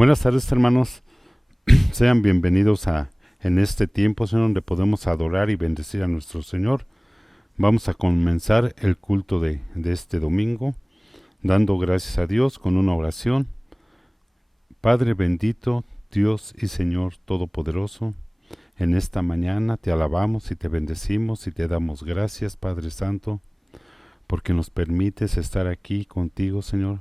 Buenas tardes, hermanos. Sean bienvenidos en este tiempo, Señor, donde podemos adorar y bendecir a nuestro Señor. Vamos a comenzar el culto de este domingo, dando gracias a Dios con una oración. Padre bendito, Dios y Señor Todopoderoso, en esta mañana te alabamos y te bendecimos y te damos gracias, Padre Santo, porque nos permites estar aquí contigo, Señor,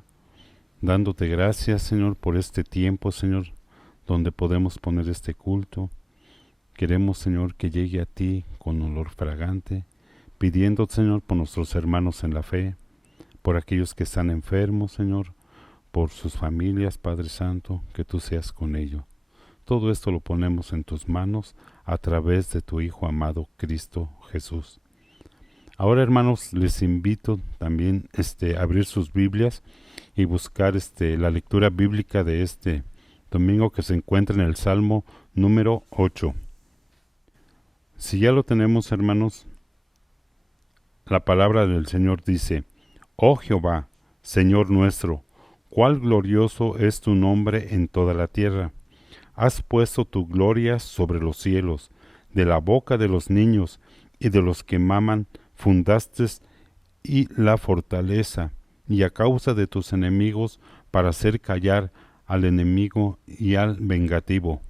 dándote gracias, Señor, por este tiempo, Señor, donde podemos poner este culto. Queremos, Señor, que llegue a ti con olor fragante, pidiendo, Señor, por nuestros hermanos en la fe, por aquellos que están enfermos, Señor, por sus familias, Padre Santo, que tú seas con ellos. Todo esto lo ponemos en tus manos a través de tu Hijo amado, Cristo Jesús. Ahora, hermanos, les invito también a abrir sus Biblias y buscar la lectura bíblica de este domingo, que se encuentra en el Salmo número 8. Si ya lo tenemos, hermanos, la palabra del Señor dice: Oh Jehová, Señor nuestro, cuál glorioso es tu nombre en toda la tierra. Has puesto tu gloria sobre los cielos, de la boca de los niños y de los que maman fundaste y la fortaleza, y a causa de tus enemigos, para hacer callar al enemigo y al vengativo.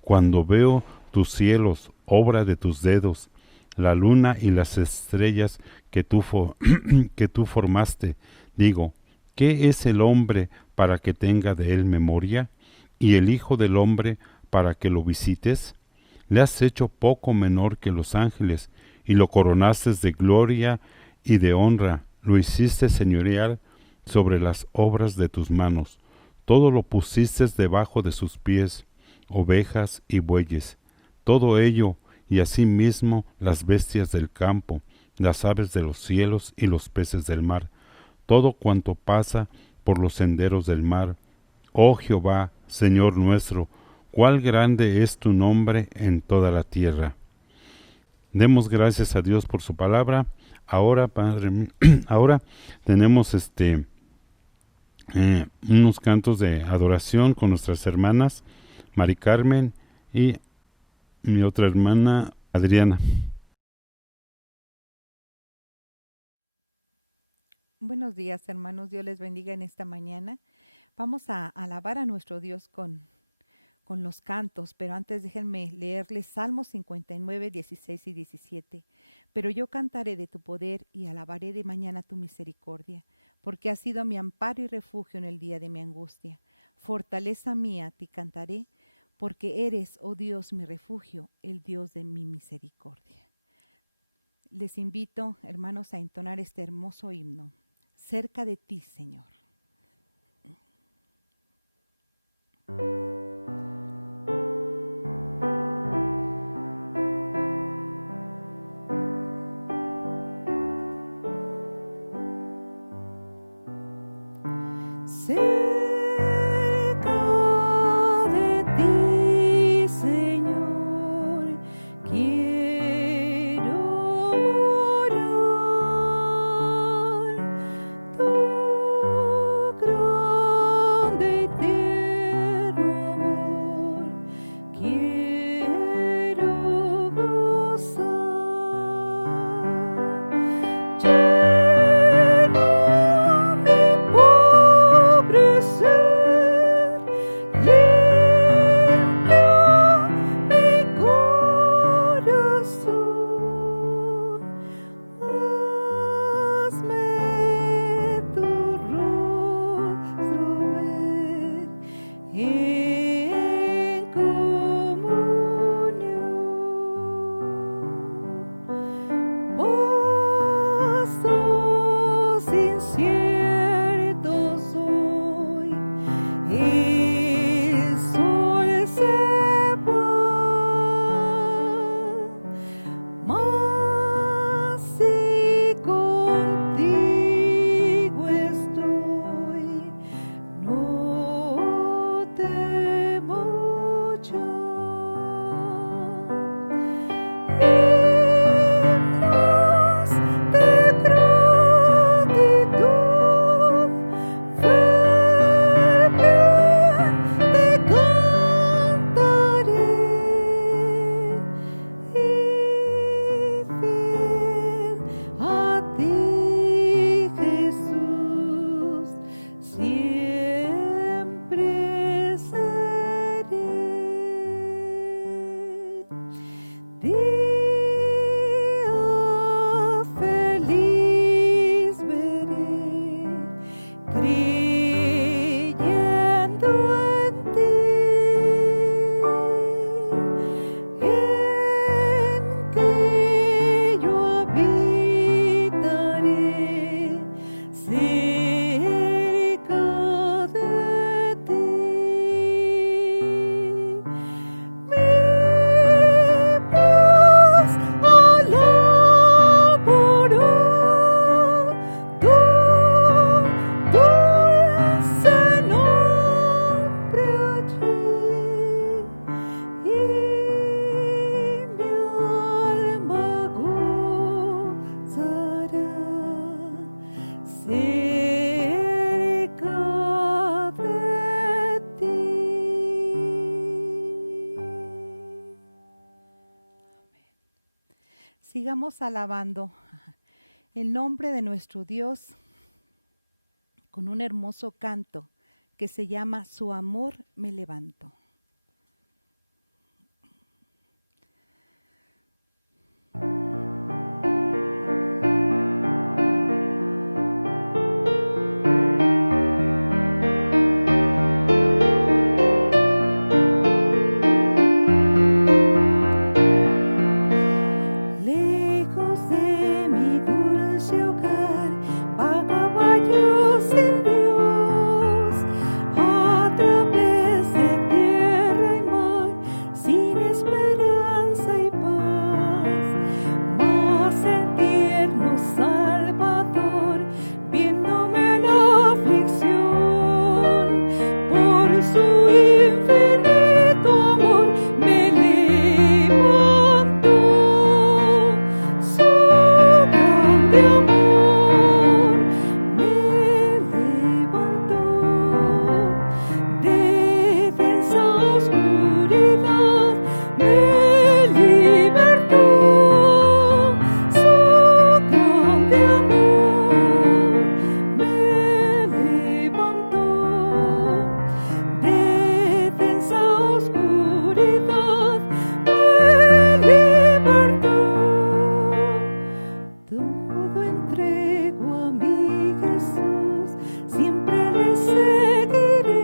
Cuando veo tus cielos, obra de tus dedos, la luna y las estrellas que tú formaste, digo, ¿qué es el hombre para que tenga de él memoria? ¿Y el hijo del hombre para que lo visites? Le has hecho poco menor que los ángeles, y lo coronaste de gloria y de honra, lo hiciste señorial sobre las obras de tus manos. Todo lo pusiste debajo de sus pies, ovejas y bueyes, todo ello, y asimismo las bestias del campo, las aves de los cielos y los peces del mar, todo cuanto pasa por los senderos del mar. Oh Jehová, Señor nuestro, cuál grande es tu nombre en toda la tierra. Demos gracias a Dios por su palabra. Ahora, Padre, ahora tenemos unos cantos de adoración con nuestras hermanas Mari Carmen y mi otra hermana Adriana. Buenos días, hermanos. Dios les bendiga en esta mañana. Vamos a alabar a nuestro Dios con los cantos, pero antes déjenme leerles Salmos 59, 16 y 17. Pero yo cantaré de tu poder y alabaré de mañana tu misericordia, porque has sido mi amparo y refugio en el día de mi angustia. Fortaleza mía, a ti cantaré, porque eres, oh Dios, mi refugio, el Dios de mi misericordia. Les invito, hermanos, a entonar este hermoso himno. Cerca de ti, Señor. Cerca de ti, Señor, quiero morar. Tu grande y tierno amor quiero gozar. Llena mi pobre ser, limpia mi corazón. Hazme tu rostro ver en comunión. Pasos inciertos hoy, el sol se va, mas si contigo estoy, no temo ya. Himnos de gratitud Día feliz veré, creyendo en ti, en que yo habitaré cerca de ti. Mi paz alabará tu dulce nombre allí, y mi alma gozará cerca de ti. Sigamos alabando el nombre de nuestro Dios con un hermoso canto que se llama Su amor me levanto. Lejos de mi dulce hogar, vagaba yo sin Dios, a través de tierra y mar, sin esperanza y paz. Mas el tierno Salvador, viéndome en aflicción, por su infinito amor me levantó. Su grande amor me levantó de densa oscuridad, me libertó. Su grande amor me levantó de densa oscuridad, me libertó. Todo entrego a mi Jesús, siempre le seguiré.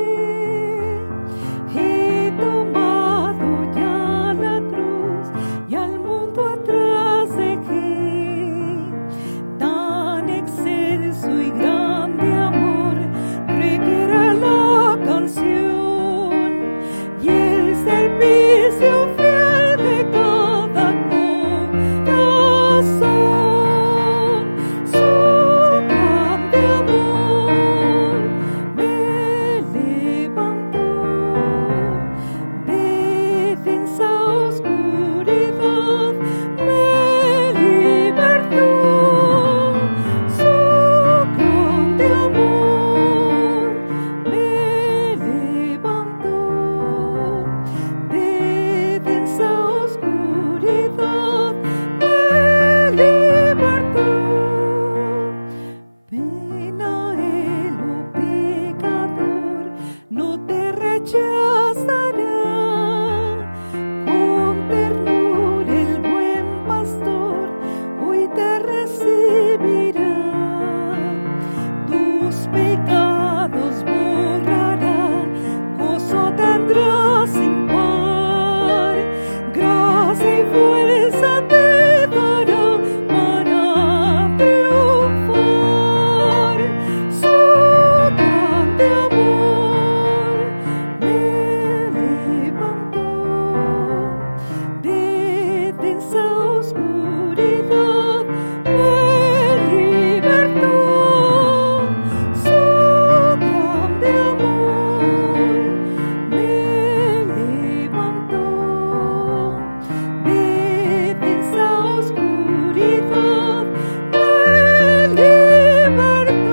He tomado ya la cruz y al mundo atrás dejé. Tan excelso y grande amor requiere la canción y el servicio fiel de cada corazón. Su grande amor me levantó de densa oscuridad, me libertó. Su grande amor me levantó de densa oscuridad, me libertó. Ven a él, oh pecador, no te rechazará. Con ternura el buen pastor hoy te recibirá. Tus pecados borrará, gozo tendrás sin par. Gracia y fuerza te dará para triunfar. Su grande amor me levantó de densa oscuridad, me libertó. Su grande amor me levantó de densa oscuridad, me libertó.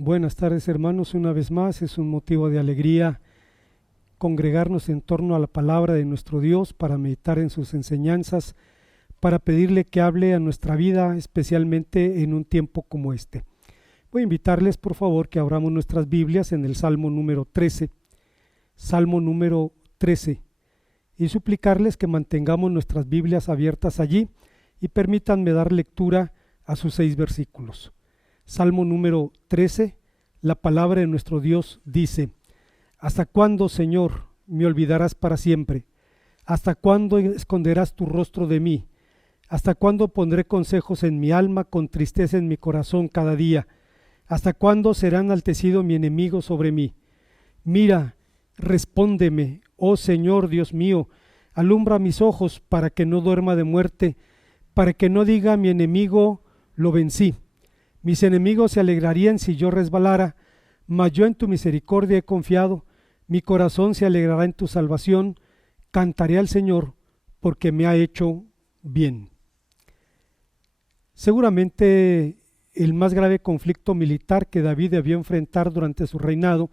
Buenas tardes, hermanos. Una vez más es un motivo de alegría congregarnos en torno a la palabra de nuestro Dios para meditar en sus enseñanzas, para pedirle que hable a nuestra vida, especialmente en un tiempo como este. Voy a invitarles, por favor, que abramos nuestras Biblias en el Salmo número 13, y suplicarles que mantengamos nuestras Biblias abiertas allí y permítanme dar lectura a sus 6 versículos. Salmo número 13, la palabra de nuestro Dios dice: ¿Hasta cuándo, Señor, me olvidarás para siempre? ¿Hasta cuándo esconderás tu rostro de mí? ¿Hasta cuándo pondré consejos en mi alma, con tristeza en mi corazón cada día? ¿Hasta cuándo será enaltecido mi enemigo sobre mí? Mira, respóndeme, oh Señor Dios mío, alumbra mis ojos para que no duerma de muerte, para que no diga mi enemigo, lo vencí. Mis enemigos se alegrarían si yo resbalara, mas yo en tu misericordia he confiado. Mi corazón se alegrará en tu salvación. Cantaré al Señor porque me ha hecho bien. Seguramente el más grave conflicto militar que David debió enfrentar durante su reinado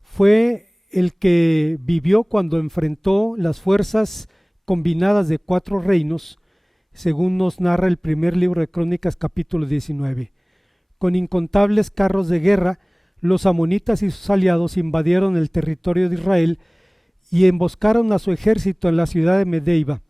fue el que vivió cuando enfrentó las fuerzas combinadas de 4 reinos, según nos narra el primer libro de Crónicas, capítulo 19. Con incontables carros de guerra, los amonitas y sus aliados invadieron el territorio de Israel y emboscaron a su ejército en la ciudad de Medeiba.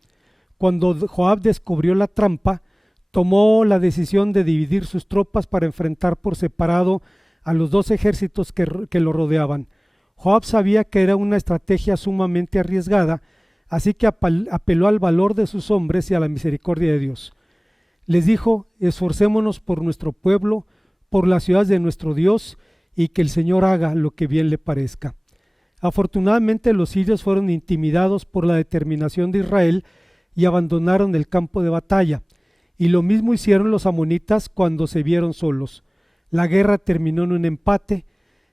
Cuando Joab descubrió la trampa, tomó la decisión de dividir sus tropas para enfrentar por separado a los 2 ejércitos que lo rodeaban. Joab sabía que era una estrategia sumamente arriesgada, así que apeló al valor de sus hombres y a la misericordia de Dios. Les dijo: esforcémonos por nuestro pueblo, por las ciudades de nuestro Dios, y que el Señor haga lo que bien le parezca. Afortunadamente los sirios fueron intimidados por la determinación de Israel y abandonaron el campo de batalla, y lo mismo hicieron los amonitas cuando se vieron solos. La guerra terminó en un empate.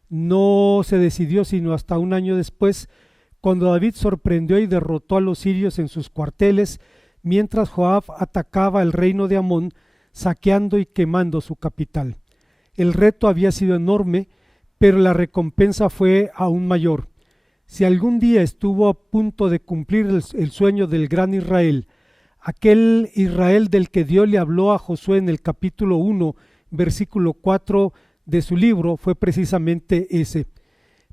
No se decidió sino hasta un año después, cuando David sorprendió y derrotó a los sirios en sus cuarteles, mientras Joab atacaba el reino de Amón, saqueando y quemando su capital. El reto había sido enorme, pero la recompensa fue aún mayor. Si algún día estuvo a punto de cumplir el sueño del gran Israel, aquel Israel del que Dios le habló a Josué en el capítulo 1, versículo 4 de su libro, fue precisamente ese.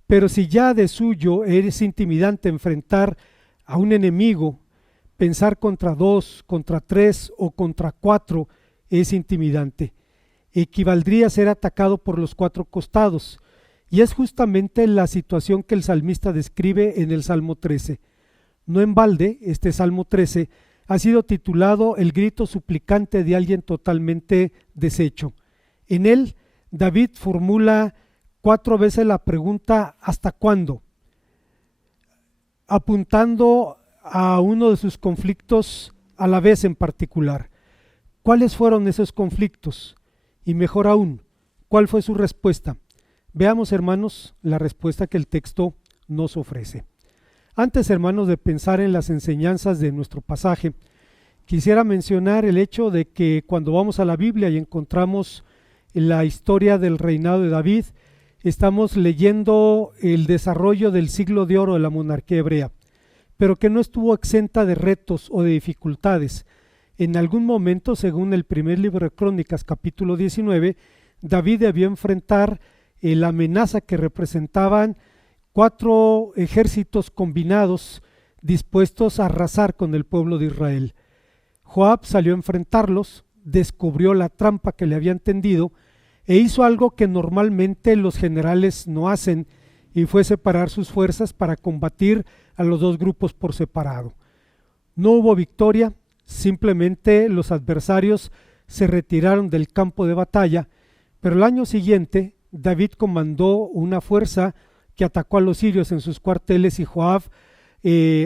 Pero si ya de suyo es intimidante enfrentar a un enemigo, pensar contra 2, contra 3 o contra 4 es intimidante. Equivaldría a ser atacado por los 4 costados, y es justamente la situación que el salmista describe en el Salmo 13. No en balde, este Salmo 13 ha sido titulado El grito suplicante de alguien totalmente deshecho. En él, David formula 4 veces la pregunta ¿hasta cuándo?, apuntando a uno de sus conflictos a la vez en particular. ¿Cuáles fueron esos conflictos? Y mejor aún, ¿cuál fue su respuesta? Veamos, hermanos, la respuesta que el texto nos ofrece. Antes, hermanos, de pensar en las enseñanzas de nuestro pasaje, quisiera mencionar el hecho de que cuando vamos a la Biblia y encontramos la historia del reinado de David, estamos leyendo el desarrollo del siglo de oro de la monarquía hebrea, pero que no estuvo exenta de retos o de dificultades. En algún momento, según el primer libro de Crónicas, capítulo 19, David debió enfrentar la amenaza que representaban 4 ejércitos combinados dispuestos a arrasar con el pueblo de Israel. Joab salió a enfrentarlos, descubrió la trampa que le habían tendido e hizo algo que normalmente los generales no hacen, y fue separar sus fuerzas para combatir a los 2 grupos por separado. No hubo victoria, simplemente los adversarios se retiraron del campo de batalla, pero el año siguiente David comandó una fuerza que atacó a los sirios en sus cuarteles y Joab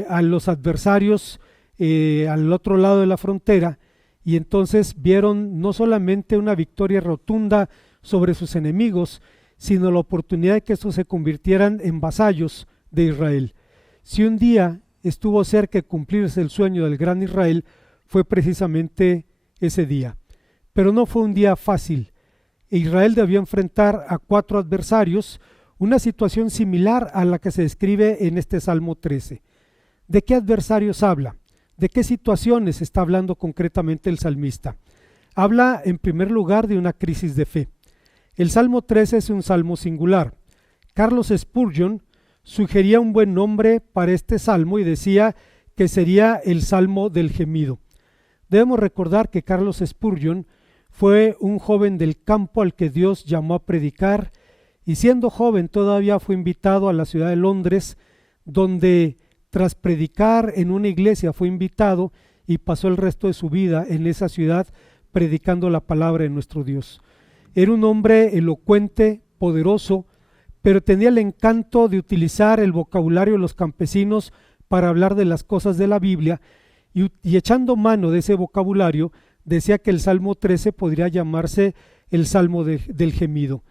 a los adversarios al otro lado de la frontera, y entonces vieron no solamente una victoria rotunda sobre sus enemigos, sino la oportunidad de que estos se convirtieran en vasallos de Israel. Si un día estuvo cerca de cumplirse el sueño del gran Israel, fue precisamente ese día. Pero no fue un día fácil. Israel debió enfrentar a 4 adversarios, una situación similar a la que se describe en este Salmo 13. ¿De qué adversarios habla? ¿De qué situaciones está hablando concretamente el salmista? Habla en primer lugar de una crisis de fe. El Salmo 13 es un salmo singular. Carlos Spurgeon sugería un buen nombre para este salmo y decía que sería el Salmo del Gemido. Debemos recordar que Carlos Spurgeon fue un joven del campo al que Dios llamó a predicar, y siendo joven todavía fue invitado a la ciudad de Londres, donde tras predicar en una iglesia fue invitado y pasó el resto de su vida en esa ciudad predicando la palabra de nuestro Dios. Era un hombre elocuente, poderoso, pero tenía el encanto de utilizar el vocabulario de los campesinos para hablar de las cosas de la Biblia, y echando mano de ese vocabulario decía que el Salmo 13 podría llamarse el Salmo del Gemido.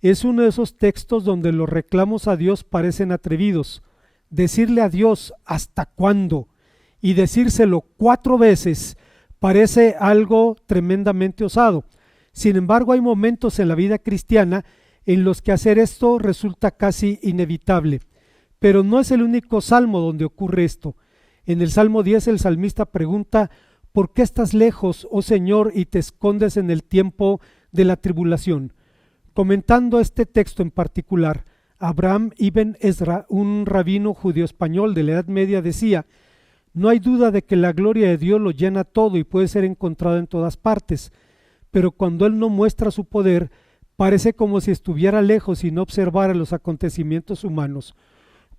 Es uno de esos textos donde los reclamos a Dios parecen atrevidos. Decirle a Dios ¿hasta cuándo? Y decírselo 4 veces parece algo tremendamente osado. Sin embargo, hay momentos en la vida cristiana en los que hacer esto resulta casi inevitable. Pero no es el único salmo donde ocurre esto. En el Salmo 10 el salmista pregunta: ¿por qué estás lejos, oh Señor, y te escondes en el tiempo de la tribulación? Comentando este texto en particular, Abraham ibn Ezra, un rabino judío español de la Edad Media, decía: no hay duda de que la gloria de Dios lo llena todo y puede ser encontrado en todas partes, pero cuando Él no muestra su poder, parece como si estuviera lejos y no observara los acontecimientos humanos.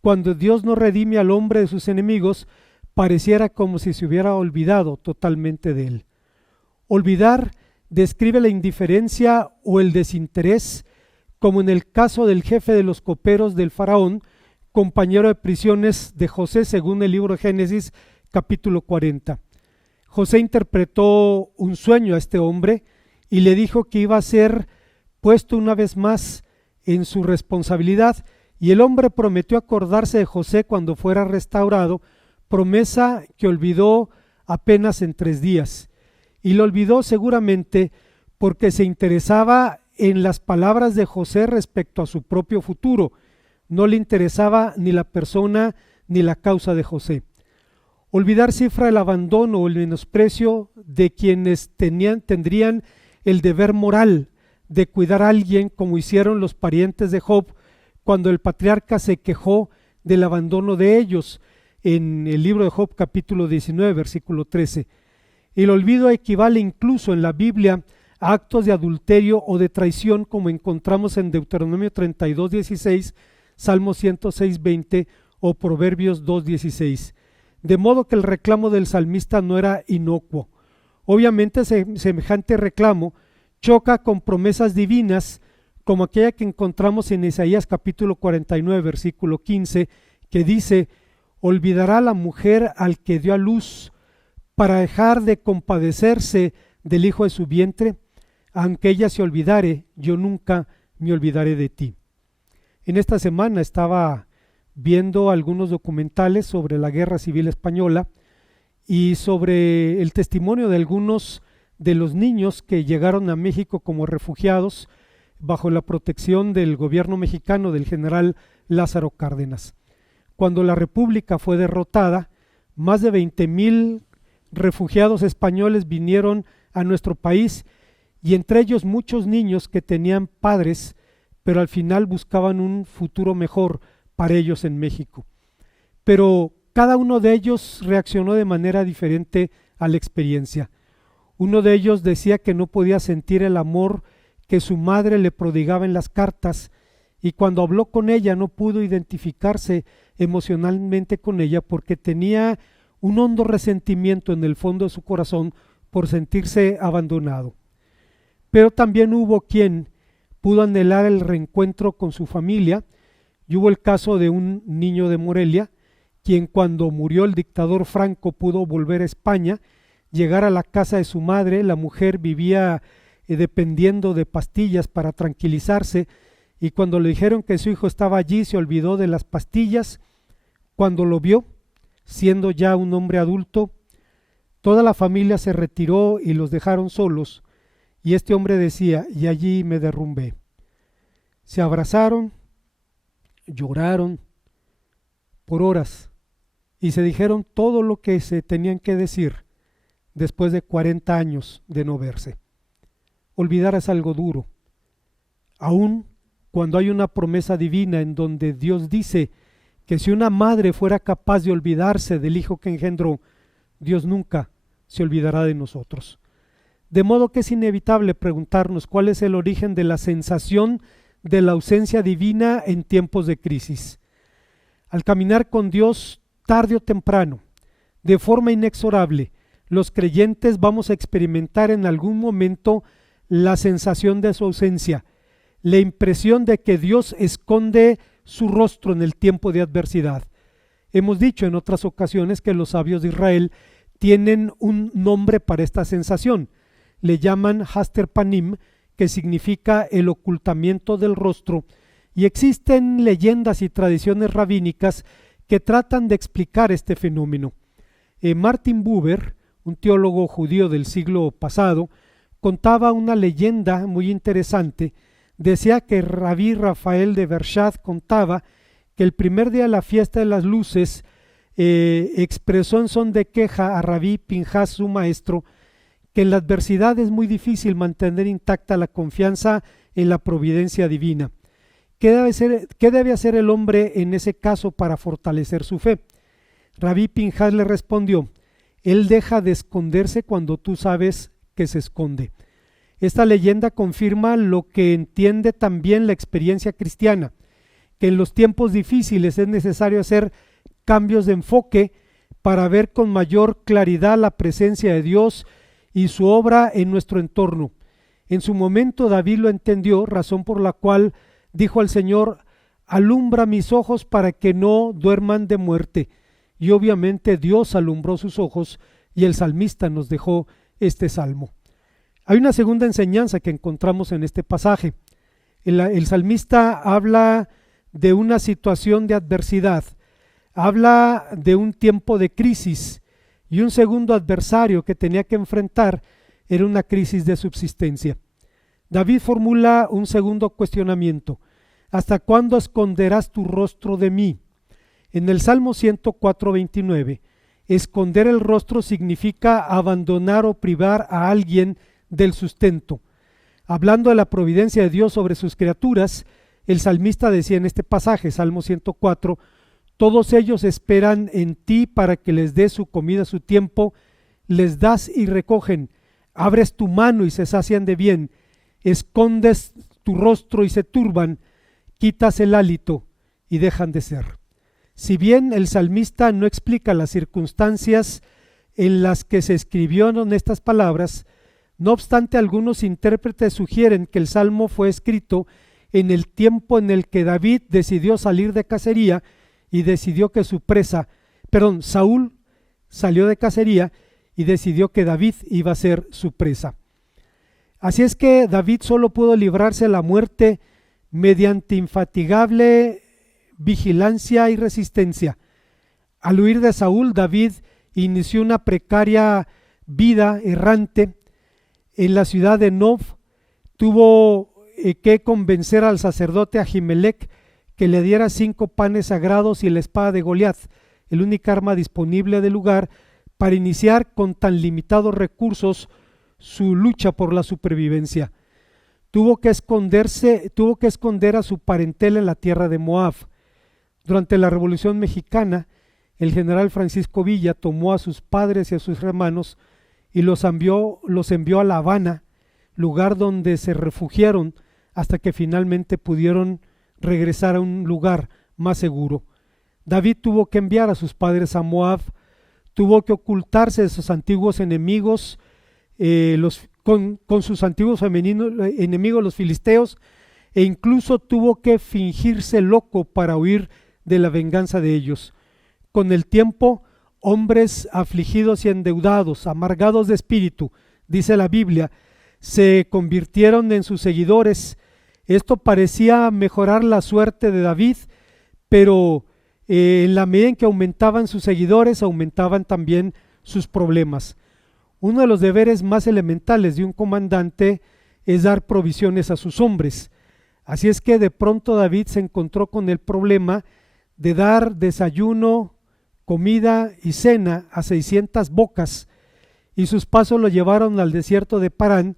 Cuando Dios no redime al hombre de sus enemigos, pareciera como si se hubiera olvidado totalmente de él. Olvidar describe la indiferencia o el desinterés, como en el caso del jefe de los coperos del faraón, compañero de prisiones de José, según el libro de Génesis, capítulo 40. José interpretó un sueño a este hombre y le dijo que iba a ser puesto una vez más en su responsabilidad, y el hombre prometió acordarse de José cuando fuera restaurado, promesa que olvidó apenas en 3 días. Y lo olvidó seguramente porque se interesaba en las palabras de José respecto a su propio futuro. No le interesaba ni la persona ni la causa de José. Olvidar cifra el abandono o el menosprecio de quienes tendrían el deber moral de cuidar a alguien, como hicieron los parientes de Job cuando el patriarca se quejó del abandono de ellos en el libro de Job capítulo 19 versículo 13. El olvido equivale incluso en la Biblia a actos de adulterio o de traición, como encontramos en Deuteronomio 32:16, Salmo 106:20 o Proverbios 2:16. De modo que el reclamo del salmista no era inocuo. Obviamente semejante reclamo choca con promesas divinas como aquella que encontramos en Isaías capítulo 49 versículo 15, que dice: olvidará la mujer al que dio a luz para dejar de compadecerse del hijo de su vientre. Aunque ella se olvidare, yo nunca me olvidaré de ti. En esta semana estaba viendo algunos documentales sobre la Guerra Civil Española y sobre el testimonio de algunos de los niños que llegaron a México como refugiados bajo la protección del gobierno mexicano del general Lázaro Cárdenas. Cuando la República fue derrotada, más de 20,000 refugiados españoles vinieron a nuestro país, y entre ellos muchos niños que tenían padres, pero al final buscaban un futuro mejor para ellos en México. Pero cada uno de ellos reaccionó de manera diferente a la experiencia. Uno de ellos decía que no podía sentir el amor que su madre le prodigaba en las cartas, y cuando habló con ella no pudo identificarse emocionalmente con ella porque tenía un hondo resentimiento en el fondo de su corazón por sentirse abandonado. Pero también hubo quien pudo anhelar el reencuentro con su familia, y hubo el caso de un niño de Morelia, quien cuando murió el dictador Franco pudo volver a España, llegar a la casa de su madre. La mujer vivía dependiendo de pastillas para tranquilizarse, y cuando le dijeron que su hijo estaba allí se olvidó de las pastillas. Cuando lo vio, siendo ya un hombre adulto, toda la familia se retiró y los dejaron solos, y este hombre decía: y allí me derrumbé. Se abrazaron, lloraron por horas y se dijeron todo lo que se tenían que decir después de 40 años de no verse. Olvidar es algo duro. Aun cuando hay una promesa divina en donde Dios dice que si una madre fuera capaz de olvidarse del hijo que engendró, Dios nunca se olvidará de nosotros. De modo que es inevitable preguntarnos cuál es el origen de la sensación de la ausencia divina en tiempos de crisis. Al caminar con Dios tarde o temprano, de forma inexorable, los creyentes vamos a experimentar en algún momento la sensación de su ausencia, la impresión de que Dios esconde su rostro en el tiempo de adversidad. Hemos dicho en otras ocasiones que los sabios de Israel tienen un nombre para esta sensación. Le llaman Haster Panim, que significa el ocultamiento del rostro, y existen leyendas y tradiciones rabínicas que tratan de explicar este fenómeno. Martin Buber, un teólogo judío del siglo pasado, contaba una leyenda muy interesante. Decía que Rabí Rafael de Bershad contaba que el primer día de la fiesta de las luces expresó en son de queja a Rabí Pinhas, su maestro, que en la adversidad es muy difícil mantener intacta la confianza en la providencia divina. ¿Qué debe hacer el hombre en ese caso para fortalecer su fe? Rabí Pinhas le respondió: él deja de esconderse cuando tú sabes que se esconde. Esta leyenda confirma lo que entiende también la experiencia cristiana, que en los tiempos difíciles es necesario hacer cambios de enfoque para ver con mayor claridad la presencia de Dios y su obra en nuestro entorno. En su momento David lo entendió, razón por la cual dijo al Señor: alumbra mis ojos para que no duerman de muerte. Y obviamente Dios alumbró sus ojos y el salmista nos dejó este salmo. Hay una segunda enseñanza que encontramos en este pasaje. El salmista habla de una situación de adversidad, habla de un tiempo de crisis, y un segundo adversario que tenía que enfrentar era una crisis de subsistencia. David formula un segundo cuestionamiento: ¿hasta cuándo esconderás tu rostro de mí? En el Salmo 104:29, esconder el rostro significa abandonar o privar a alguien del sustento. Hablando de la providencia de Dios sobre sus criaturas, el salmista decía en este pasaje, Salmo 104, todos ellos esperan en ti para que les des su comida a su tiempo, les das y recogen, abres tu mano y se sacian de bien, escondes tu rostro y se turban, quitas el hálito y dejan de ser. Si bien el salmista no explica las circunstancias en las que se escribieron estas palabras, no obstante algunos intérpretes sugieren que el salmo fue escrito en el tiempo en el que David decidió salir de cacería y decidió que Saúl salió de cacería y decidió que David iba a ser su presa. Así es que David solo pudo librarse de la muerte mediante infatigable vigilancia y resistencia. Al huir de Saúl, David inició una precaria vida errante. En la ciudad de Nob tuvo que convencer al sacerdote Ahimelech que le diera 5 panes sagrados y la espada de Goliat, el única arma disponible del lugar, para iniciar con tan limitados recursos su lucha por la supervivencia. Tuvo que esconder a su parentela en la tierra de Moab. Durante la Revolución Mexicana, el general Francisco Villa tomó a sus padres y a sus hermanos y los envió a La Habana, lugar donde se refugiaron hasta que finalmente pudieron regresar a un lugar más seguro. David tuvo que enviar a sus padres a Moab, tuvo que ocultarse de sus antiguos enemigos, con sus antiguos enemigos los filisteos, e incluso tuvo que fingirse loco para huir de la venganza de ellos. Con el tiempo, hombres afligidos y endeudados, amargados de espíritu, dice la Biblia, se convirtieron en sus seguidores. Esto parecía mejorar la suerte de David, pero en la medida en que aumentaban sus seguidores, aumentaban también sus problemas. Uno de los deberes más elementales de un comandante es dar provisiones a sus hombres. Así es que de pronto David se encontró con el problema de dar desayuno, comida y cena a 600 bocas, y sus pasos lo llevaron al desierto de Parán,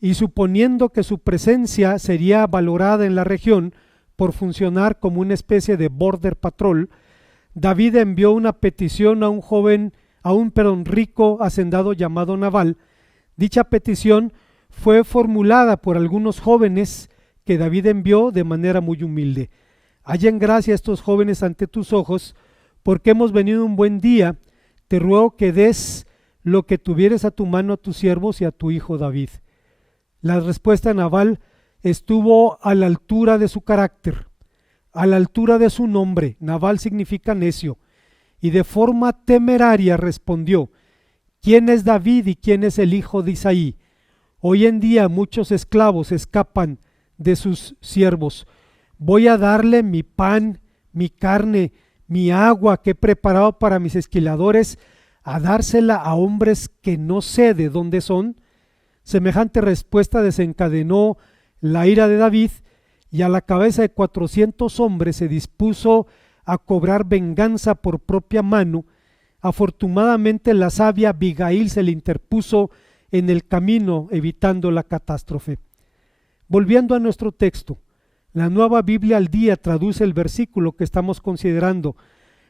y suponiendo que su presencia sería valorada en la región por funcionar como una especie de border patrol, David envió una petición a un rico hacendado llamado Nabal. Dicha petición fue formulada por algunos jóvenes que David envió de manera muy humilde. Hallen gracia estos jóvenes ante tus ojos, porque hemos venido un buen día. Te ruego que des lo que tuvieres a tu mano a tus siervos y a tu hijo David. La respuesta de Nabal estuvo a la altura de su carácter, a la altura de su nombre. Nabal significa necio, y de forma temeraria respondió: ¿quién es David y quién es el hijo de Isaí? Hoy en día muchos esclavos escapan de sus siervos. Voy a darle mi pan, mi carne, mi agua que he preparado para mis esquiladores, a dársela a hombres que no sé de dónde son. Semejante respuesta desencadenó la ira de David, y a la cabeza de 400 hombres se dispuso a cobrar venganza por propia mano. Afortunadamente la sabia Abigail se le interpuso en el camino, evitando la catástrofe. Volviendo a nuestro texto, la Nueva Biblia al Día traduce el versículo que estamos considerando: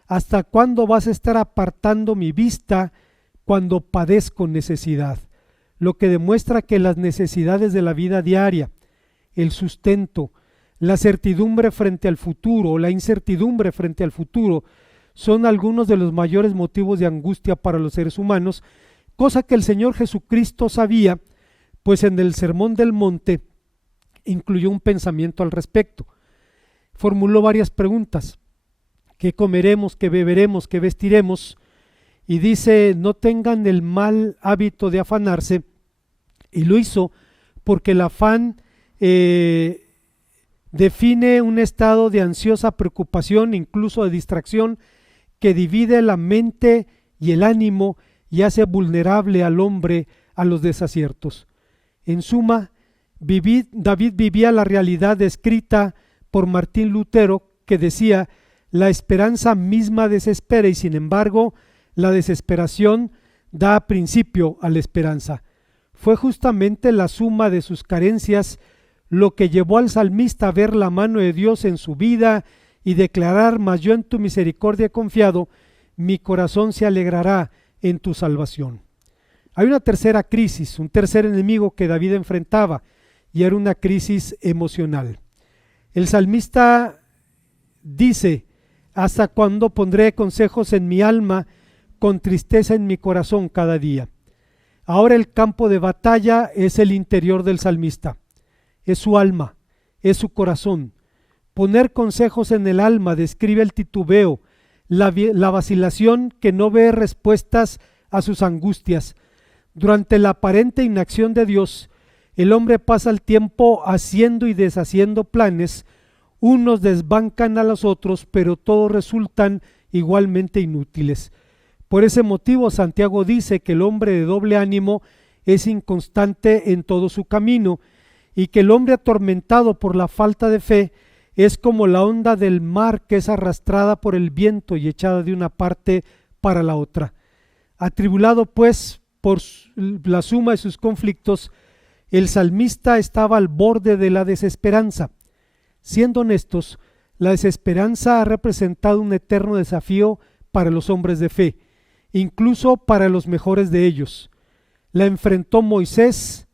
¿hasta cuándo vas a estar apartando mi vista cuando padezco necesidad? Lo que demuestra que las necesidades de la vida diaria, el sustento, la certidumbre frente al futuro, la incertidumbre frente al futuro, son algunos de los mayores motivos de angustia para los seres humanos, cosa que el Señor Jesucristo sabía, pues en el Sermón del Monte incluyó un pensamiento al respecto. Formuló varias preguntas: ¿qué comeremos, qué beberemos, qué vestiremos? Y dice: no tengan el mal hábito de afanarse. Y lo hizo porque el afán define un estado de ansiosa preocupación, incluso de distracción, que divide la mente y el ánimo y hace vulnerable al hombre a los desaciertos. En suma, David vivía la realidad descrita por Martín Lutero, que decía: la esperanza misma desespera, y sin embargo la desesperación da principio a la esperanza. Fue justamente la suma de sus carencias lo que llevó al salmista a ver la mano de Dios en su vida y declarar: mas yo en tu misericordia he confiado, mi corazón se alegrará en tu salvación. Hay una tercera crisis, un tercer enemigo que David enfrentaba, y era una crisis emocional. El salmista dice: ¿hasta cuándo pondré consejos en mi alma, con tristeza en mi corazón cada día? Ahora el campo de batalla es el interior del salmista, es su alma, es su corazón. Poner consejos en el alma describe el titubeo, la vacilación que no ve respuestas a sus angustias. Durante la aparente inacción de Dios, el hombre pasa el tiempo haciendo y deshaciendo planes. Unos desbancan a los otros, pero todos resultan igualmente inútiles. Por ese motivo, Santiago dice que el hombre de doble ánimo es inconstante en todo su camino, y que el hombre atormentado por la falta de fe es como la onda del mar que es arrastrada por el viento y echada de una parte para la otra. Atribulado pues por la suma de sus conflictos, el salmista estaba al borde de la desesperanza. Siendo honestos, la desesperanza ha representado un eterno desafío para los hombres de fe, incluso para los mejores de ellos. La enfrentó Moisés,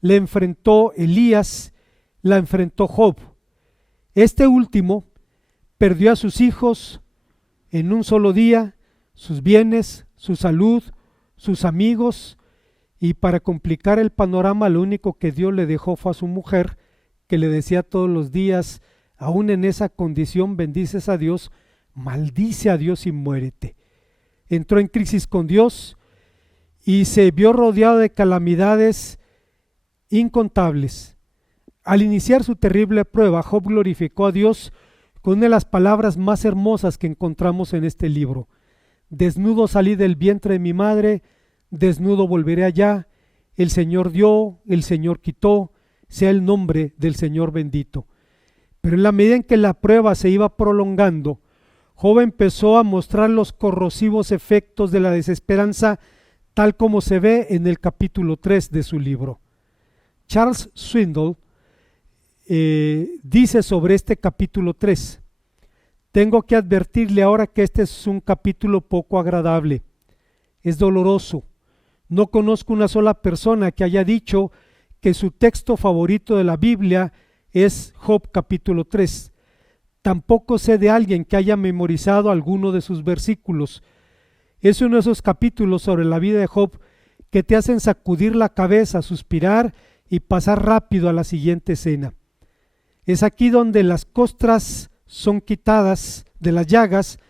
la enfrentó Elías, la enfrentó Job. Este último perdió a sus hijos en un solo día, sus bienes, su salud, sus amigos, y para complicar el panorama, lo único que Dios le dejó fue a su mujer, que le decía todos los días: aún en esa condición bendices a Dios, maldice a Dios y muérete. Entró en crisis con Dios y se vio rodeado de calamidades incontables. Al iniciar su terrible prueba, Job glorificó a Dios con una de las palabras más hermosas que encontramos en este libro: desnudo salí del vientre de mi madre, desnudo volveré allá. El Señor dio, el Señor quitó, sea el nombre del Señor bendito. Pero en la medida en que la prueba se iba prolongando, Job empezó a mostrar los corrosivos efectos de la desesperanza, tal como se ve en el capítulo 3 de su libro. Charles Swindoll dice sobre este capítulo 3: tengo que advertirle ahora que este es un capítulo poco agradable, es doloroso. No conozco una sola persona que haya dicho que su texto favorito de la Biblia es Job capítulo 3. Tampoco sé de alguien que haya memorizado alguno de sus versículos. Es uno de esos capítulos sobre la vida de Job que te hacen sacudir la cabeza, suspirar y pasar rápido a la siguiente escena. Es aquí donde las costras son quitadas de las llagas,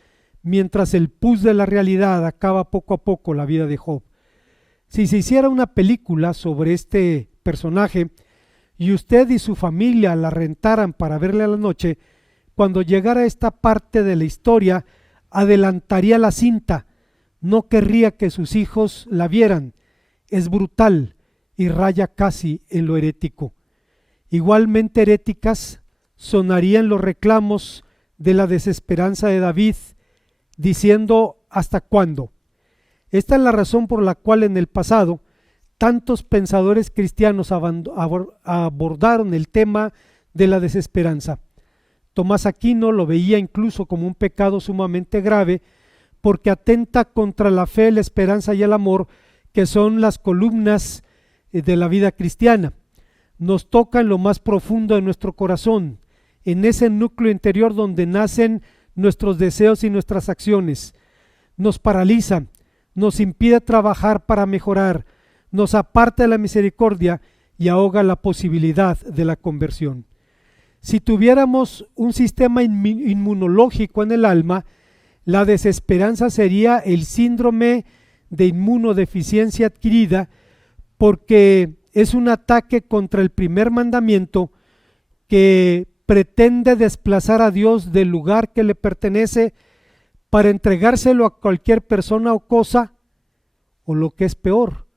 mientras el pus de la realidad acaba poco a poco la vida de Job. Si se hiciera una película sobre este personaje y usted y su familia la rentaran para verla a la noche, cuando llegara a esta parte de la historia adelantaría la cinta, no querría que sus hijos la vieran. Es brutal y raya casi en lo herético. Igualmente heréticas sonarían los reclamos de la desesperanza de David, diciendo: ¿hasta cuándo? Esta es la razón por la cual en el pasado tantos pensadores cristianos abordaron el tema de la desesperanza. Tomás Aquino lo veía incluso como un pecado sumamente grave, porque atenta contra la fe, la esperanza y el amor, que son las columnas de la vida cristiana. Nos toca en lo más profundo de nuestro corazón, en ese núcleo interior donde nacen nuestros deseos y nuestras acciones. Nos paraliza, nos impide trabajar para mejorar, nos aparta de la misericordia y ahoga la posibilidad de la conversión. Si tuviéramos un sistema inmunológico en el alma, la desesperanza sería el síndrome de inmunodeficiencia adquirida, porque es un ataque contra el primer mandamiento que pretende desplazar a Dios del lugar que le pertenece para entregárselo a cualquier persona o cosa, o lo que es peor,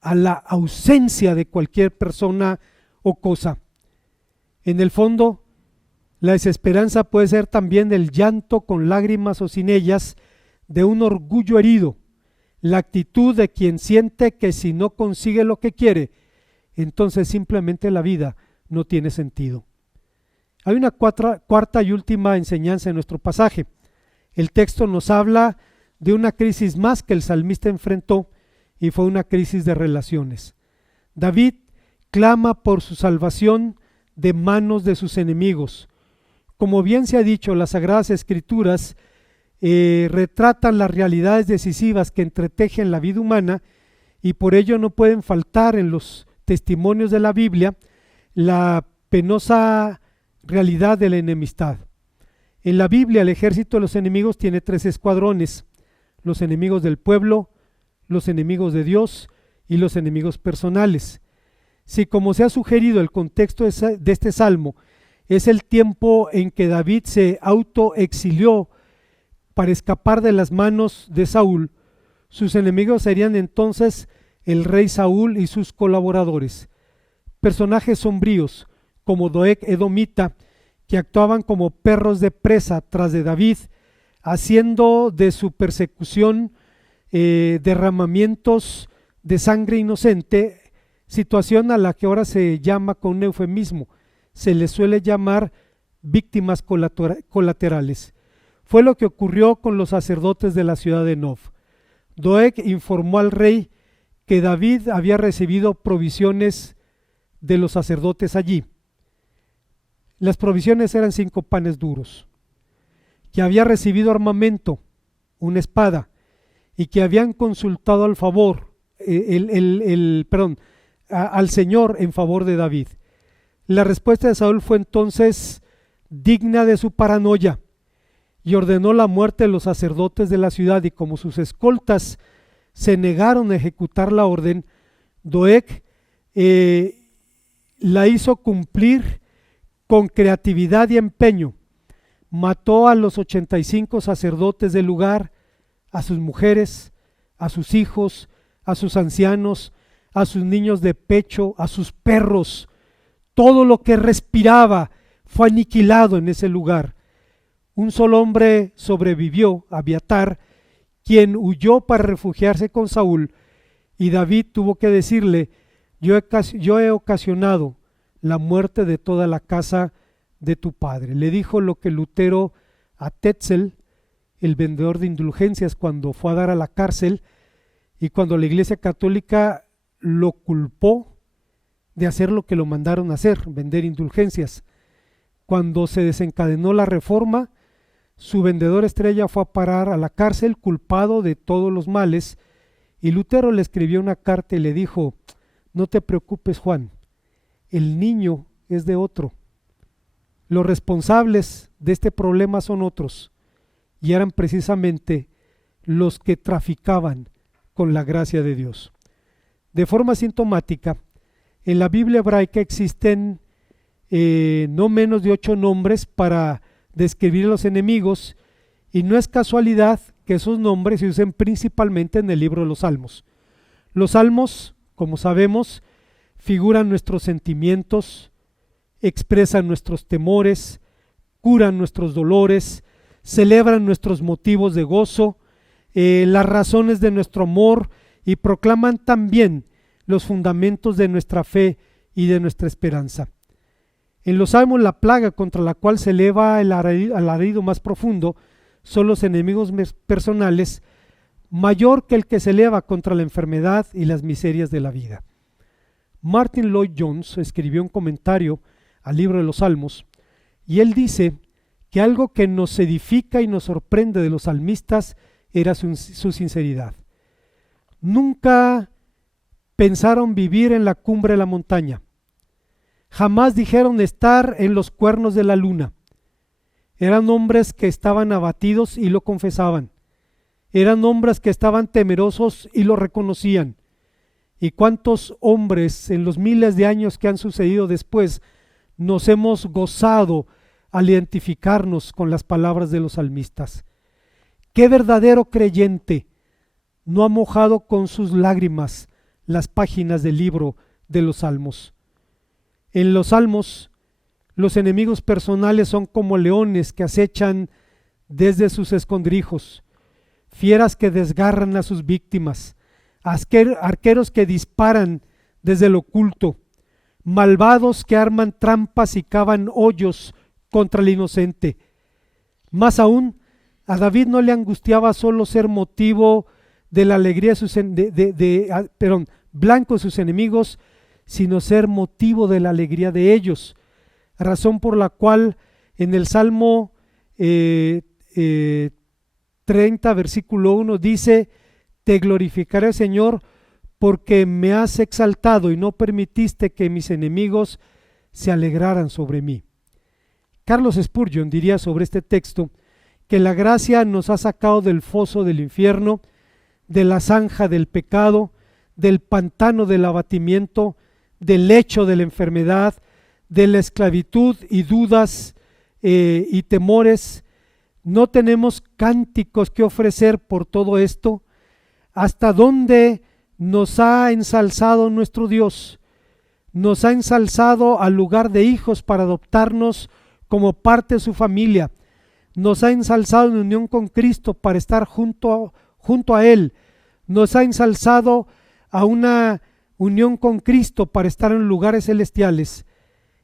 a la ausencia de cualquier persona o cosa. En el fondo, la desesperanza puede ser también el llanto con lágrimas o sin ellas de un orgullo herido, la actitud de quien siente que si no consigue lo que quiere, entonces simplemente la vida no tiene sentido. Hay una cuarta y última enseñanza en nuestro pasaje. El texto nos habla de una crisis más que el salmista enfrentó, y fue una crisis de relaciones. David clama por su salvación de manos de sus enemigos. Como bien se ha dicho, las Sagradas Escrituras retratan las realidades decisivas que entretejen la vida humana, y por ello no pueden faltar en los testimonios de la Biblia la penosa realidad de la enemistad. En la Biblia el ejército de los enemigos tiene 3 escuadrones: los enemigos del pueblo, los enemigos de Dios y los enemigos personales. Si, como se ha sugerido, el contexto de este salmo es el tiempo en que David se autoexilió para escapar de las manos de Saúl, sus enemigos serían entonces el rey Saúl y sus colaboradores, personajes sombríos como Doeg edomita, que actuaban como perros de presa tras de David, haciendo de su persecución derramamientos de sangre inocente, situación a la que ahora se llama con un eufemismo, se les suele llamar víctimas colaterales. Fue lo que ocurrió con los sacerdotes de la ciudad de Nob. Doeg informó al rey que David había recibido provisiones de los sacerdotes allí. Las provisiones eran 5 panes duros, que había recibido armamento, una espada, y que habían consultado al Señor en favor de David. La respuesta de Saúl fue entonces digna de su paranoia, y ordenó la muerte de los sacerdotes de la ciudad, y como sus escoltas se negaron a ejecutar la orden, Doeg la hizo cumplir con creatividad y empeño. Mató a los 85 sacerdotes del lugar, a sus mujeres, a sus hijos, a sus ancianos, a sus niños de pecho, a sus perros. Todo lo que respiraba fue aniquilado en ese lugar. Un solo hombre sobrevivió, Abiatar, quien huyó para refugiarse con Saúl, y David tuvo que decirle: yo he ocasionado la muerte de toda la casa de tu padre. Le dijo lo que Lutero a Tetzel, el vendedor de indulgencias, cuando fue a dar a la cárcel, y cuando la Iglesia Católica lo culpó de hacer lo que lo mandaron a hacer, vender indulgencias. Cuando se desencadenó la Reforma, su vendedor estrella fue a parar a la cárcel culpado de todos los males, y Lutero le escribió una carta y le dijo: no te preocupes, Juan, el niño es de otro. Los responsables de este problema son otros, y eran precisamente los que traficaban con la gracia de Dios. De forma sintomática, en la Biblia hebraica existen no menos de 8 nombres para describir a los enemigos, y no es casualidad que esos nombres se usen principalmente en el libro de los Salmos. Los Salmos, como sabemos, figuran nuestros sentimientos, expresan nuestros temores, curan nuestros dolores, celebran nuestros motivos de gozo, las razones de nuestro amor, y proclaman también los fundamentos de nuestra fe y de nuestra esperanza. En los Salmos, la plaga contra la cual se eleva el alarido más profundo son los enemigos personales, mayor que el que se eleva contra la enfermedad y las miserias de la vida. Martin Lloyd-Jones escribió un comentario al libro de los Salmos, y él dice que algo que nos edifica y nos sorprende de los salmistas era su sinceridad. Nunca pensaron vivir en la cumbre de la montaña, jamás dijeron estar en los cuernos de la luna. Eran hombres que estaban abatidos y lo confesaban. Eran hombres que estaban temerosos y lo reconocían. ¿Y cuántos hombres en los miles de años que han sucedido después nos hemos gozado al identificarnos con las palabras de los salmistas? ¿Qué verdadero creyente no ha mojado con sus lágrimas las páginas del libro de los Salmos? En los Salmos, los enemigos personales son como leones que acechan desde sus escondrijos, fieras que desgarran a sus víctimas, arqueros que disparan desde lo oculto, malvados que arman trampas y cavan hoyos contra el inocente. Más aún, a David no le angustiaba solo ser motivo de la alegría blanco de sus enemigos, sino ser motivo de la alegría de ellos, razón por la cual en el Salmo 30, versículo 1 dice: te glorificaré, Señor, porque me has exaltado y no permitiste que mis enemigos se alegraran sobre mí. Carlos Spurgeon diría sobre este texto que la gracia nos ha sacado del foso del infierno, de la zanja del pecado, del pantano del abatimiento, del lecho de la enfermedad, de la esclavitud y dudas y temores. No tenemos cánticos que ofrecer por todo esto. ¿Hasta dónde nos ha ensalzado nuestro Dios? Nos ha ensalzado al lugar de hijos para adoptarnos como parte de su familia. Nos ha ensalzado en unión con Cristo para estar junto a Él. Nos ha ensalzado a una unión con Cristo para estar en lugares celestiales.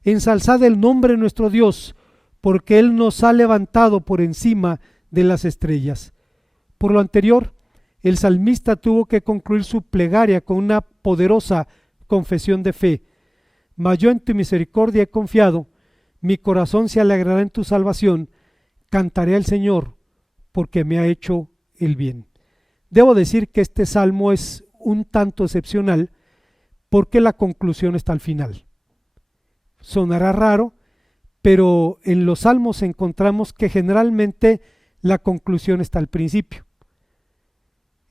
Ensalzad el nombre de nuestro Dios, porque Él nos ha levantado por encima de las estrellas. Por lo anterior, el salmista tuvo que concluir su plegaria con una poderosa confesión de fe. Mas yo en tu misericordia he confiado, mi corazón se alegrará en tu salvación, cantaré al Señor, porque me ha hecho el bien. Debo decir que este salmo es un tanto excepcional, porque la conclusión está al final. Sonará raro, pero en los salmos encontramos que generalmente la conclusión está al principio.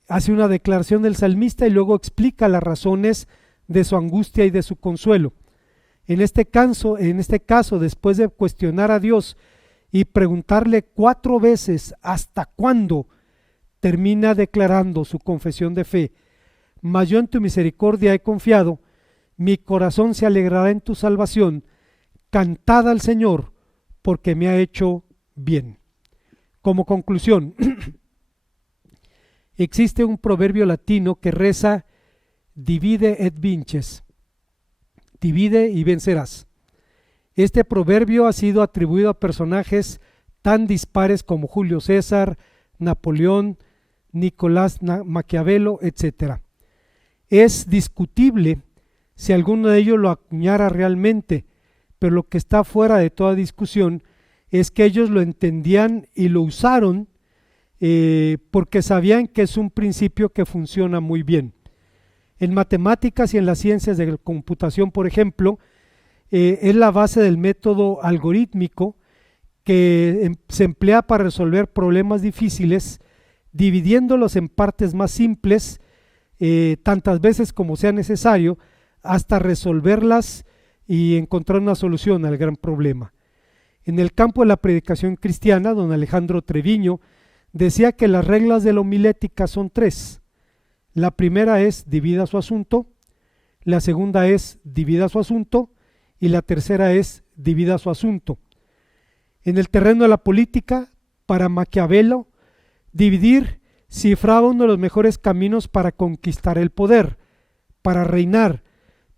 Hace una declaración del salmista y luego explica las razones de su angustia y de su consuelo. En este caso, después de cuestionar a Dios y preguntarle 4 veces hasta cuándo, termina declarando su confesión de fe. Mas yo en tu misericordia he confiado, mi corazón se alegrará en tu salvación, cantad al Señor, porque me ha hecho bien. Como conclusión, existe un proverbio latino que reza: divide et vinces, divide y vencerás. Este proverbio ha sido atribuido a personajes tan dispares como Julio César, Napoleón, Nicolás Maquiavelo, etc. Es discutible si alguno de ellos lo acuñara realmente, pero lo que está fuera de toda discusión es que ellos lo entendían y lo usaron porque sabían que es un principio que funciona muy bien. En matemáticas y en las ciencias de la computación, por ejemplo, es la base del método algorítmico que se emplea para resolver problemas difíciles, dividiéndolos en partes más simples, tantas veces como sea necesario, hasta resolverlas y encontrar una solución al gran problema. En el campo de la predicación cristiana, don Alejandro Treviño decía que las reglas de la homilética son 3. La primera es divida su asunto, la segunda es divida su asunto y la tercera es divida su asunto. En el terreno de la política, para Maquiavelo, dividir cifraba uno de los mejores caminos para conquistar el poder, para reinar,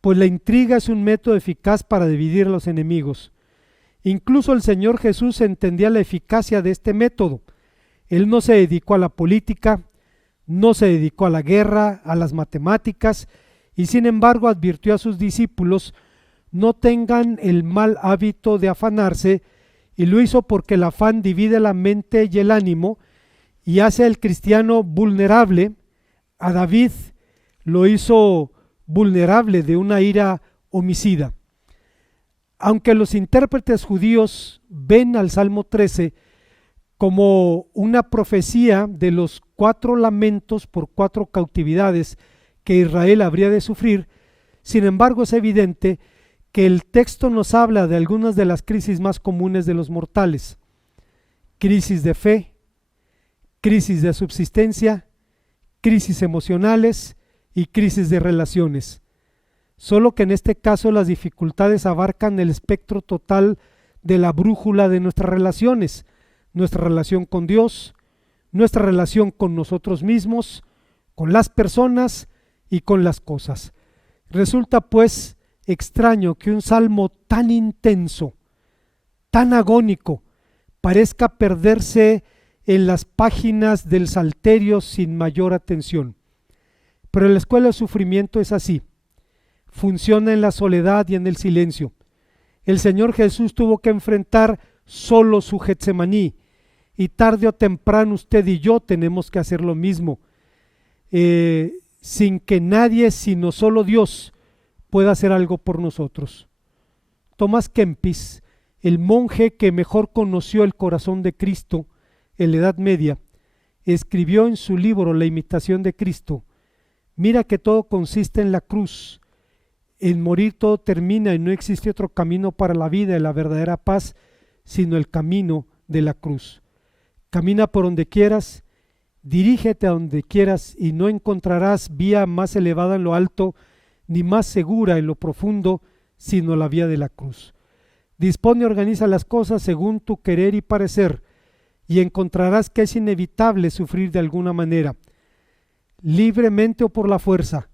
pues la intriga es un método eficaz para dividir a los enemigos. Incluso el Señor Jesús entendía la eficacia de este método. Él no se dedicó a la política, no se dedicó a la guerra, a las matemáticas, y sin embargo advirtió a sus discípulos: no tengan el mal hábito de afanarse, y lo hizo porque el afán divide la mente y el ánimo y hace al cristiano vulnerable. A David lo hizo vulnerable de una ira homicida. Aunque los intérpretes judíos ven al Salmo 13 como una profecía de los 4 lamentos por 4 cautividades que Israel habría de sufrir, sin embargo es evidente que el texto nos habla de algunas de las crisis más comunes de los mortales: crisis de fe, crisis de subsistencia, crisis emocionales y crisis de relaciones. Solo que en este caso las dificultades abarcan el espectro total de la brújula de nuestras relaciones, nuestra relación con Dios, nuestra relación con nosotros mismos, con las personas y con las cosas. Resulta pues extraño que un salmo tan intenso, tan agónico, parezca perderse en las páginas del Salterio sin mayor atención. Pero la escuela del sufrimiento es así, funciona en la soledad y en el silencio. El Señor Jesús tuvo que enfrentar solo su Getsemaní, y tarde o temprano usted y yo tenemos que hacer lo mismo, sin que nadie sino solo Dios pueda hacer algo por nosotros. Tomás Kempis, el monje que mejor conoció el corazón de Cristo en la Edad Media, escribió en su libro La imitación de Cristo: mira que todo consiste en la cruz, en morir todo termina y no existe otro camino para la vida y la verdadera paz sino el camino de la cruz. Camina por donde quieras, dirígete a donde quieras y no encontrarás vía más elevada en lo alto ni más segura en lo profundo sino la vía de la cruz. Dispone y organiza las cosas según tu querer y parecer, y encontrarás que es inevitable sufrir de alguna manera, libremente o por la fuerza,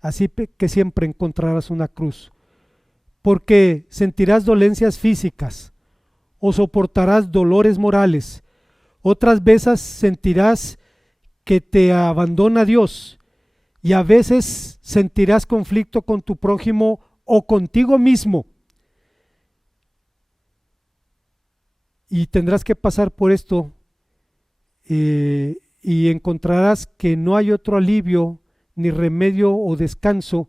así que siempre encontrarás una cruz, porque sentirás dolencias físicas o soportarás dolores morales. Otras veces sentirás que te abandona Dios, y a veces sentirás conflicto con tu prójimo o contigo mismo, y tendrás que pasar por esto, y encontrarás que no hay otro alivio ni remedio o descanso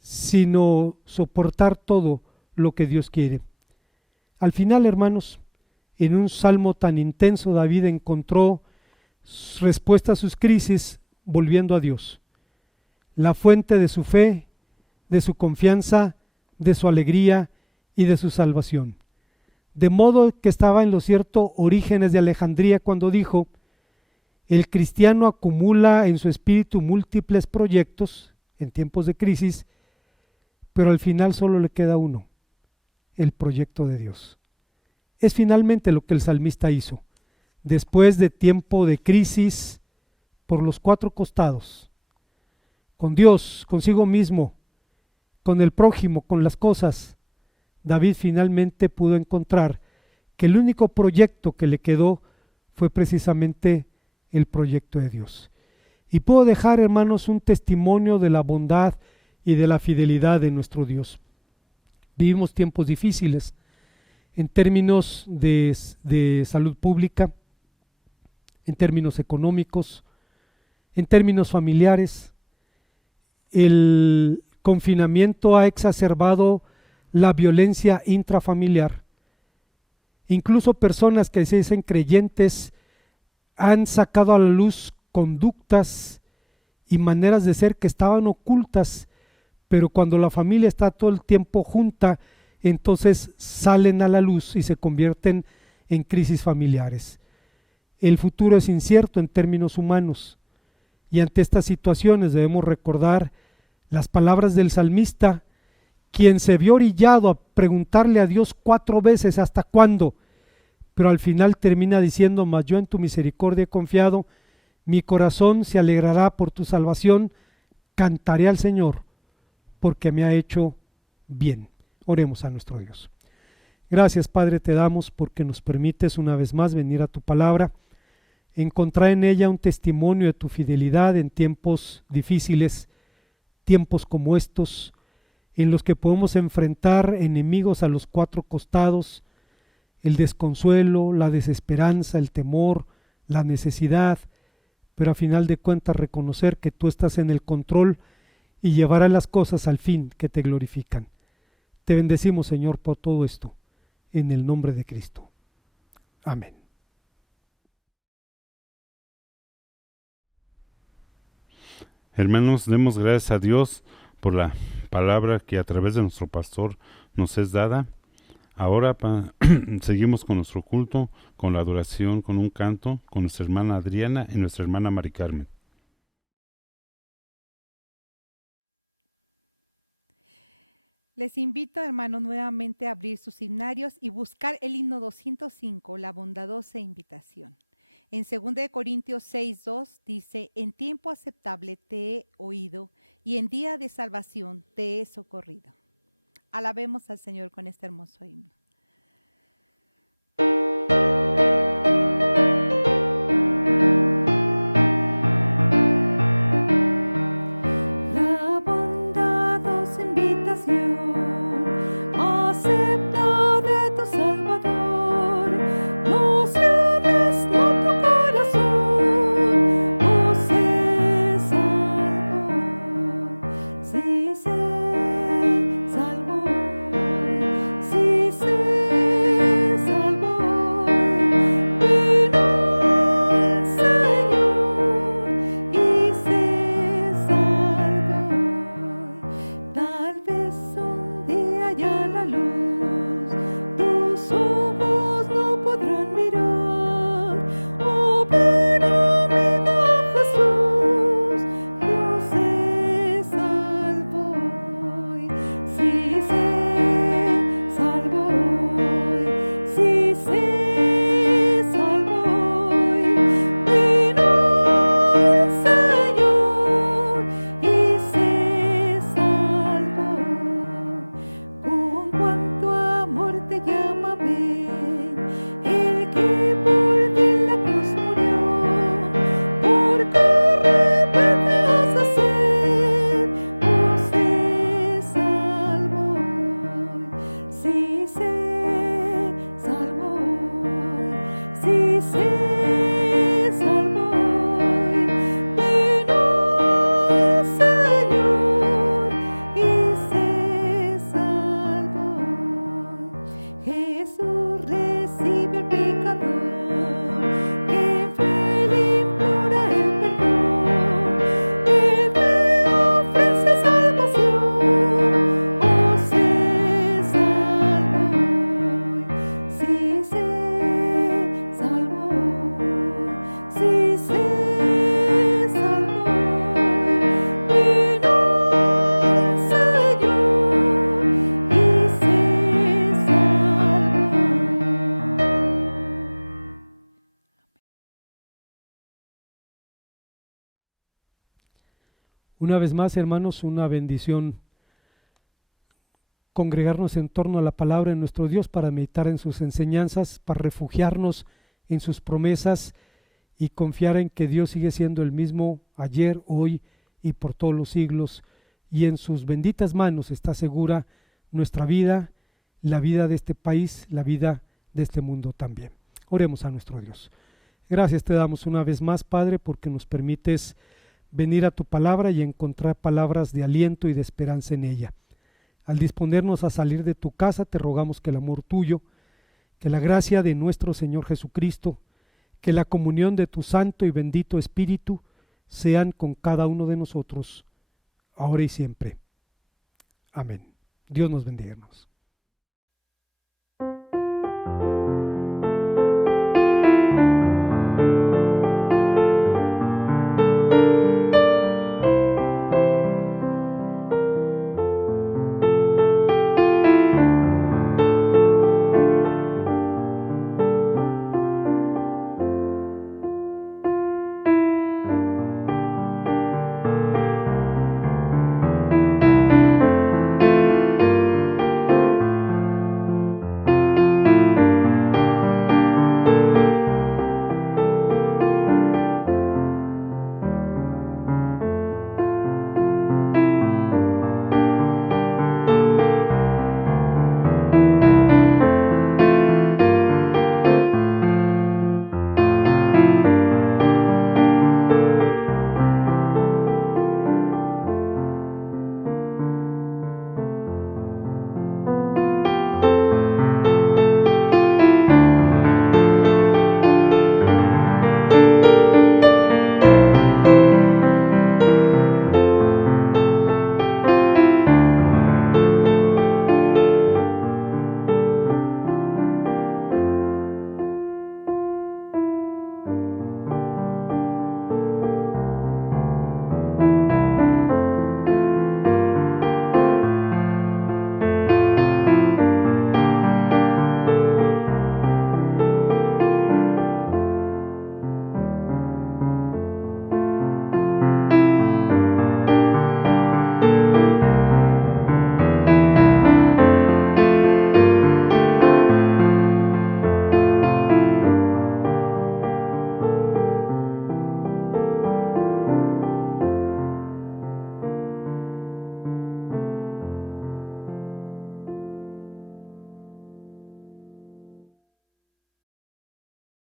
sino soportar todo lo que Dios quiere. Al final, hermanos, en un salmo tan intenso, David encontró respuesta a sus crisis volviendo a Dios, la fuente de su fe, de su confianza, de su alegría y de su salvación. De modo que estaba en lo cierto Orígenes de Alejandría cuando dijo: el cristiano acumula en su espíritu múltiples proyectos en tiempos de crisis, pero al final solo le queda uno: el proyecto de Dios. Es finalmente lo que el salmista hizo. Después de tiempo de crisis por los 4 costados, con Dios, consigo mismo, con el prójimo, con las cosas, David finalmente pudo encontrar que el único proyecto que le quedó fue precisamente el proyecto de Dios. Y puedo dejar, hermanos, un testimonio de la bondad y de la fidelidad de nuestro Dios. Vivimos tiempos difíciles en términos de salud pública, en términos económicos, en términos familiares. El confinamiento ha exacerbado la violencia intrafamiliar. Incluso personas que se dicen creyentes han sacado a la luz conductas y maneras de ser que estaban ocultas, pero cuando la familia está todo el tiempo junta, entonces salen a la luz y se convierten en crisis familiares. El futuro es incierto en términos humanos, y ante estas situaciones debemos recordar las palabras del salmista, quien se vio orillado a preguntarle a Dios 4 veces hasta cuándo, pero al final termina diciendo: mas yo en tu misericordia he confiado, mi corazón se alegrará por tu salvación, cantaré al Señor porque me ha hecho bien. Oremos a nuestro Dios. Gracias, Padre, te damos porque nos permites una vez más venir a tu palabra, encontrar en ella un testimonio de tu fidelidad en tiempos difíciles, tiempos como estos, en los que podemos enfrentar enemigos a los 4 costados, el desconsuelo, la desesperanza, el temor, la necesidad, pero a final de cuentas reconocer que tú estás en el control y llevarás las cosas al fin que te glorifican. Te bendecimos, Señor, por todo esto, en el nombre de Cristo. Amén. Hermanos, demos gracias a Dios por la palabra que a través de nuestro pastor nos es dada. Ahora seguimos con nuestro culto, con la adoración, con un canto, con nuestra hermana Adriana y nuestra hermana Mari Carmen. Les invito, hermanos, nuevamente a abrir sus himnarios y buscar el himno 205, la bondadosa invitación. En 2 Corintios 6:2 dice: en tiempo aceptable te he oído y en día de salvación te he socorrido. Alabemos al Señor con este hermoso himno. La bondadosa invitación acepta de tu Salvador. No cierres no tu corazón, oh sé salvo. Sí sé salvo, sí sé salvo. Vino el Señor y sé salvo. Tal vez un día ya la luz tus ojos no podrán mirar. Oh, ven amigo Jesús, yo sé salvo. Sí sé salvo, sí sé salvo. Vino el Señor y sé salvo. Con cuánto amor te llama, ven, el que por ti la cruz murió, por correr has de ser, oh sé salvo. Sí sé salvo, sí sé salvo. Vino el Señor y sé salvo. Jesús recibe al pecador que en fe le implora el perdón. Él te ofrece salvación, oh sé salvo. Sí sé salvo, sí sé salvo. Vino el Señor y sé salvo. Una vez más, hermanos, una bendición congregarnos en torno a la palabra de nuestro Dios para meditar en sus enseñanzas, para refugiarnos en sus promesas y confiar en que Dios sigue siendo el mismo ayer, hoy y por todos los siglos, y en sus benditas manos está segura nuestra vida, la vida de este país, la vida de este mundo también. Oremos a nuestro Dios. Gracias te damos una vez más, Padre, porque nos permites venir a tu palabra y encontrar palabras de aliento y de esperanza en ella. Al disponernos a salir de tu casa, te rogamos que el amor tuyo, que la gracia de nuestro Señor Jesucristo, que la comunión de tu Santo y bendito Espíritu sean con cada uno de nosotros, ahora y siempre. Amén. Dios nos bendiga, hermanos.